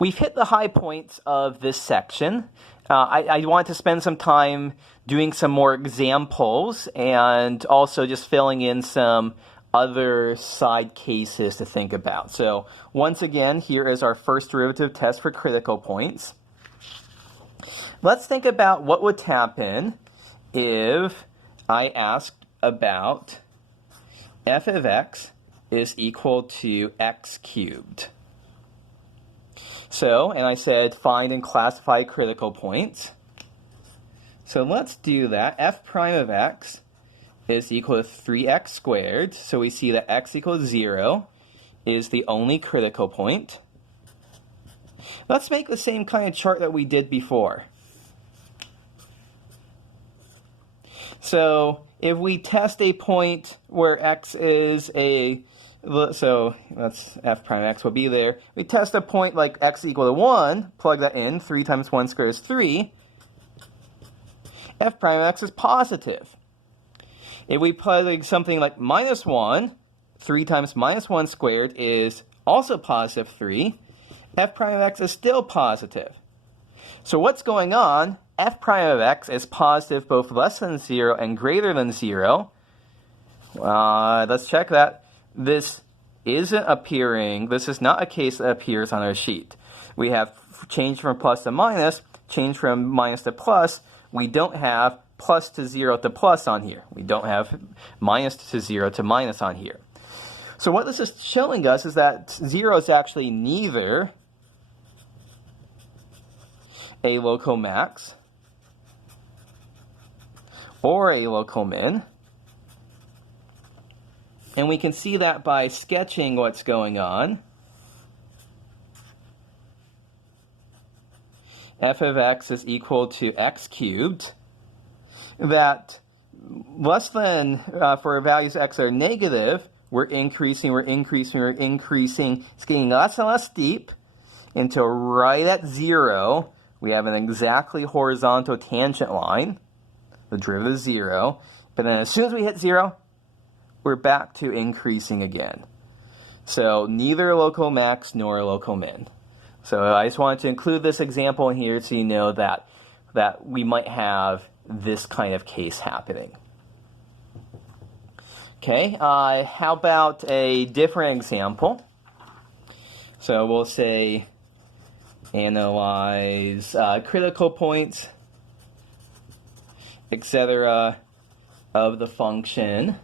We've hit the high points of this section. I want to spend some time doing some more examples and also just filling in some other side cases to think about. So once again, here is our first derivative test for critical points. Let's think about what would happen if I asked about f of x is equal to x cubed. So, and I said find and classify critical points. So let's do that. F prime of x is equal to 3x squared. So we see that x equals 0 is the only critical point. Let's make the same kind of chart that we did before. So if we test a point where x is so that's f prime x will be there. We test a point like x equal to 1, plug that in, 3 times 1 squared is 3. F prime of x is positive. If we plug something like minus 1, 3 times minus 1 squared is also positive 3. F prime of x is still positive. So what's going on? F prime of x is positive both less than 0 and greater than 0. Let's check that. This isn't appearing, this is not a case that appears on our sheet. We have change from plus to minus, change from minus to plus. We don't have plus to 0 to plus on here. We don't have minus to 0 to minus on here. So what this is showing us is that 0 is actually neither a local max or a local min. And we can see that by sketching what's going on. F of x is equal to x cubed. That less than, for values x are negative, we're increasing. It's getting less and less steep until right at 0, we have an exactly horizontal tangent line. The derivative is 0. But then as soon as we hit 0, we're back to increasing again. So neither a local max nor a local min. So I just wanted to include this example here so you know that we might have this kind of case happening. Okay, how about a different example? So we'll say analyze critical points, etc. of the function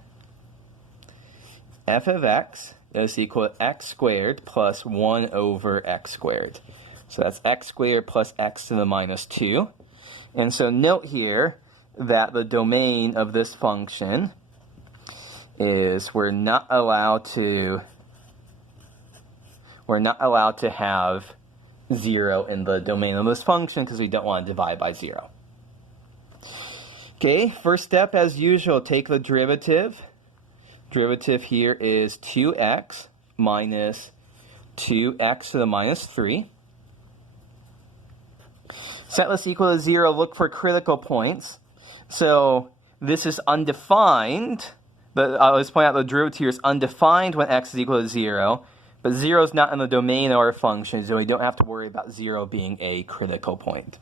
f of x is equal to x squared plus 1 over x squared. So that's x squared plus x to the minus 2. And so note here that the domain of this function is we're not allowed to have 0 in the domain of this function because we don't want to divide by 0. Okay, first step as usual, take the derivative. Derivative here is 2x minus 2x to the minus 3. Set this equal to 0, look for critical points. So this is undefined. Let's point out the derivative here is undefined when x is equal to 0. But 0 is not in the domain of our function, so we don't have to worry about 0 being a critical point.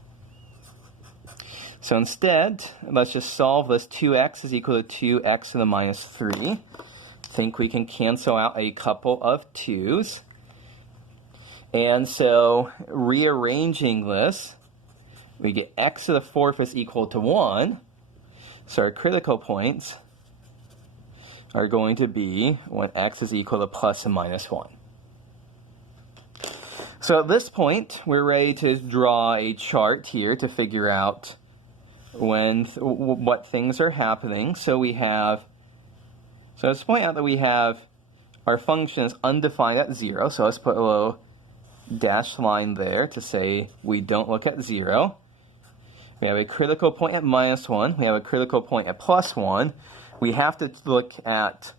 So instead, let's just solve this. 2x is equal to 2x to the minus 3. I think we can cancel out a couple of 2's. And so rearranging this, we get x to the 4th is equal to 1. So our critical points are going to be when x is equal to plus and minus 1. So at this point, we're ready to draw a chart here to figure out what things are happening. So let's point out that we have our function is undefined at 0. So let's put a little dashed line there to say we don't look at 0. We have a critical point at minus 1. We have a critical point at plus 1. We have to look at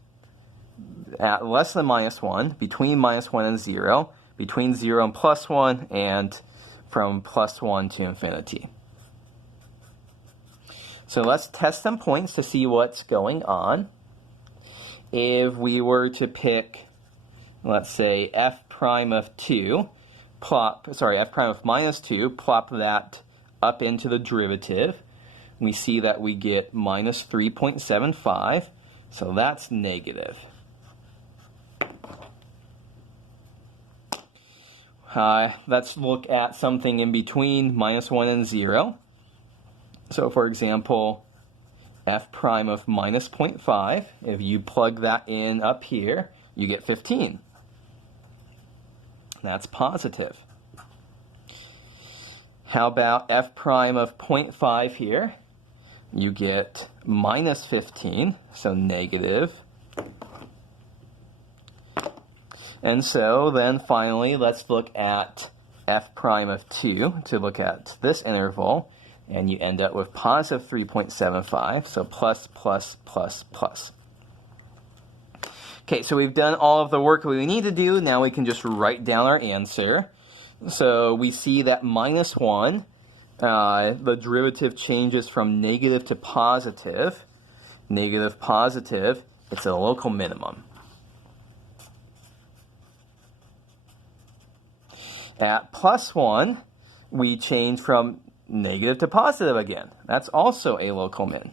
less than minus 1, between minus 1 and 0, between 0 and plus 1, and from plus 1 to infinity. So let's test some points to see what's going on. If we were to pick, let's say, f prime of 2 f prime of minus 2, plop that up into the derivative. We see that we get minus 3.75, so that's negative. Let's look at something in between minus 1 and 0. So for example, f prime of minus 0.5, if you plug that in up here, you get 15. That's positive. How about f prime of 0.5 here? You get minus 15, so negative. And so then finally, let's look at f prime of 2 to look at this interval. And you end up with positive 3.75, so plus, plus, plus, plus. Okay, so we've done all of the work we need to do. Now we can just write down our answer. So we see that minus 1, the derivative changes from negative to positive. Negative, positive, it's a local minimum. At plus 1, we change from negative to positive again. That's also a local min.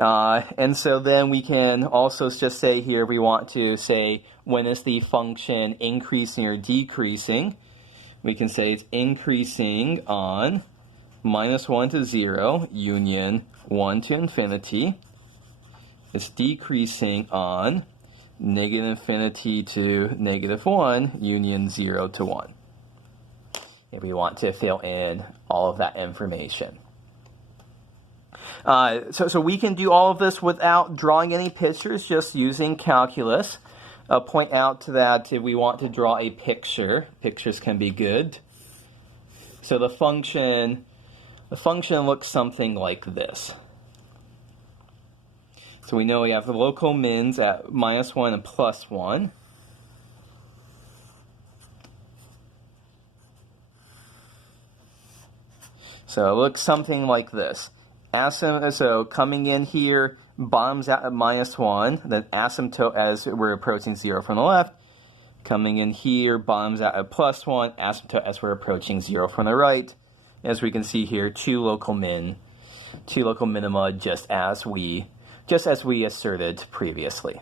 And so then we can also just say here, we want to say when is the function increasing or decreasing. We can say it's increasing on minus 1 to 0, union 1 to infinity. It's decreasing on negative infinity to negative 1, union 0 to 1. If we want to fill in all of that information. So we can do all of this without drawing any pictures, just using calculus. I'll point out that if we want to draw a picture, pictures can be good. So the function looks something like this. So we know we have the local mins at minus 1 and plus 1. So it looks something like this. So coming in here, bottoms out at minus 1, then asymptote as we're approaching 0 from the left. Coming in here, bottoms out at plus 1, asymptote as we're approaching 0 from the right. As we can see here, two local minima, just as we asserted previously.